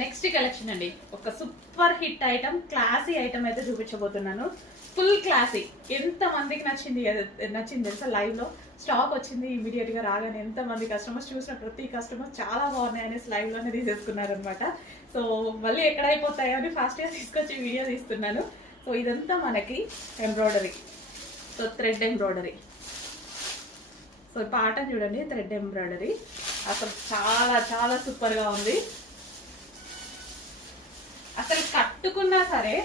Next collection అండి, ఒక super hit item, classy item అయితే చూపించబోతున్నాను. Full classy. ఎంత మందికి నచ్చింది తెలుసా? లైవ్ లో స్టాక్ వచ్చింది ఇమీడియట్ గా రాగానే ఎంత మంది కస్టమర్స్ చూసిన ప్రతి కస్టమర్ చాలా బాగున్నాయి అనేసి లైవ్ లోనే తీసేసుకున్నారు అనమాట. సో మళ్ళీ ఎక్కడ అయిపోతాయో అని ఫాస్ట్ గా తీసుకొచ్చి వీడియో తీస్తున్నాను. సో ఇదంతా మనకి embroidery, so thread embroidery. So పాటను చూడండి, థ్రెడ్ ఎంబ్రాయిడరీ అసలు చాలా చాలా సూపర్ గా ఉంది. అసలు కట్టుకున్నా సరే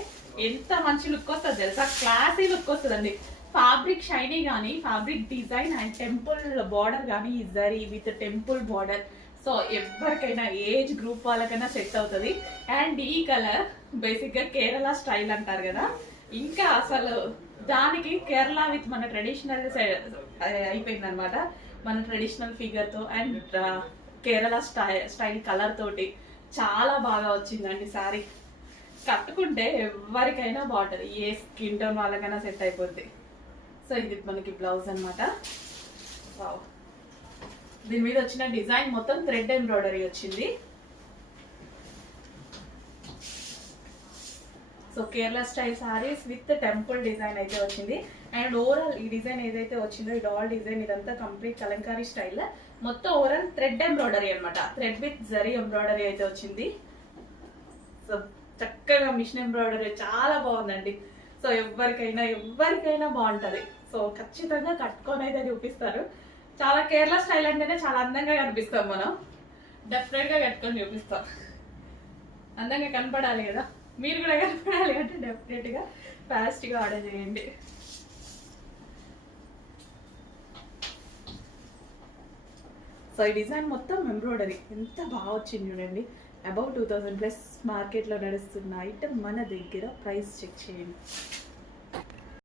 ఎంత మంచి లుక్ వస్తుంది తెలుసా? క్లాసీ లుక్ వస్తుందండి. ఫ్యాబ్రిక్ షైనీ కానీ, fabric design and temple border కానీ, zari with temple border. So ఎవరికైనా ఏజ్ గ్రూప్ వాళ్ళకైనా సెట్ అవుతుంది. అండ్ ఈ కలర్ బేసిక్గా కేరళ స్టైల్ అంటారు కదా, ఇంకా అసలు దానికి కేరళ విత్ మన ట్రెడిషనల్ అయిపోయింది అనమాట. మన ట్రెడిషనల్ ఫిగర్తో అండ్ కేరళ స్టైల్ కలర్ తోటి చాలా బాగా వచ్చిందండి శారీ. కట్టుకుంటే ఎవరికైనా బాగుంటుంది, ఏ స్కిన్ టోన్ వాళ్ళకైనా సెట్ అయిపోద్ది. సో ఇది మనకి బ్లౌజ్ అనమాట. దీని మీద వచ్చిన డిజైన్ మొత్తం థ్రెడ్ ఎంబ్రాయిడరీ వచ్చింది. So Kerala style sarees with temple design అయితే వచ్చింది. అండ్ ఓవరాల్ ఈ డిజైన్ ఏదైతే వచ్చిందో, ఈ డాల్ డిజైన్ ఇదంతా కంప్లీట్ కలంకారీ స్టైల్. మొత్తం ఓవరాల్ థ్రెడ్ ఎంబ్రాయిడరీ అనమాట. థ్రెడ్ విత్ జరీ ఎంబ్రాయిడరీ అయితే వచ్చింది. సో చక్కగా మిషన్ ఎంబ్రాయిడరీ చాలా బాగుందండి. సో ఎవరికైనా బాగుంటుంది. సో ఖచ్చితంగా కట్టుకొని అయితే చూపిస్తారు. చాలా కేరళ స్టైల్ అంటేనే చాలా అందంగా కనిపిస్తాం మనం. డెఫినెట్గా కట్టుకొని చూపిస్తాం. అందంగా కనపడాలి కదా, మీరు కూడా కనపడాలి అంటే డెఫినెట్గా ఫాస్ట్గా ఆర్డర్ చేయండి. సో ఈ డిజైన్ మొత్తం ఎంబ్రాయిడరీ ఎంత బాగా వచ్చింది చూడండి. అబౌవ్ 2000+ మార్కెట్లో నడుస్తున్న ఐటమ్ మన దగ్గర. ప్రైస్ చెక్ చేయండి.